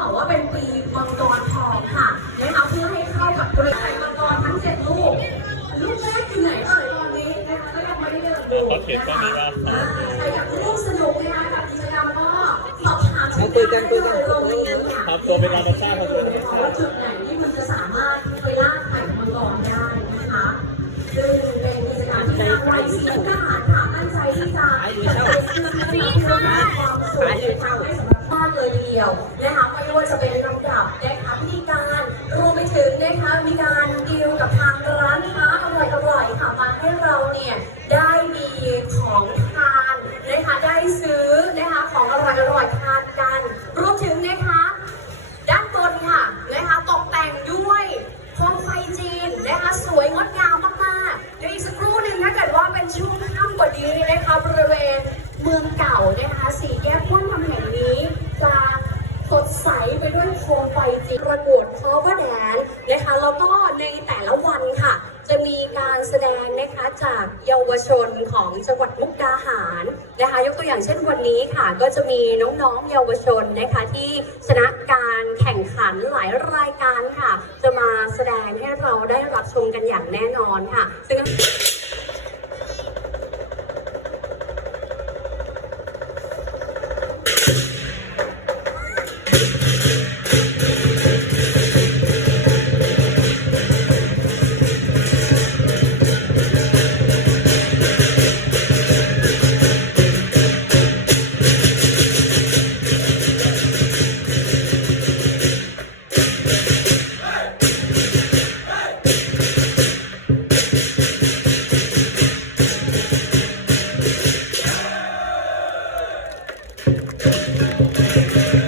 บอกว่าเป็นปีมังกรทองค่ะนะคะเพื่อให้เข้ากับกลุ่มไข่มังกรทั้งเจ็ดลูก ลูกแรกคือไหนเอ่ยตอนนี้นะคะก็ยังไม่ได้เดินดูนะคะใครอยากร่วมสนุกนะคะกับกิจกรรมก็สอบถามชื่อได้นลยโรงเรีนเนี่ยตัวเป็นธรรมชาติครับตัวว่าจุดไหนที่มันจะสามารถไปล่าไข่มังกรได้นะคะซึ่งเป็นกิจกรรมที่ทางไว้สีทหารค่ะตั้งใจที่จะจัดเป็นเรื่องราวความสุขให้สำหรับ เลยทีเดียวนะคะไม่ว่าจะเป็นลำดับนะคะพิธีการรวมไปถึงนะคะมีการดีลกับทางร้านค้าอร่อยๆค่ะมาให้เราเนี่ยได้มีของทานนะคะได้ซื้อนะคะของอร่อยๆทานกันรวมถึงนะคะด้านบนค่ะนะคะตกแต่งด้วยโคมไฟจีนนะคะสวยงดงามมากๆเดี๋ยวอีกสักครู่หนึ่งถ้าเกิดว่าเป็นช่วงค่ำกว่านี้นะคะบริเวณเมืองเก่านะคะสี่แยกพ้นทำแห่งนี้จะสด ใสไปด้วยโคมไฟจีประกวด cover dance นะคะแล้วก็ในแต่ละวันค่ะ จะมีการแสดงนะคะจากเยาวชนของจังหวัดมุกดาหารนะคะ ยกตัวอย่างเช่นวันนี้ค่ะ ก็จะมีน้องๆเยาวชนนะคะที่ชนะการแข่งขันหลายรายการค่ะ จะมาแสดงให้เราได้รับชมกันอย่างแน่นอนค่ะซึ่ง Donc, c'est.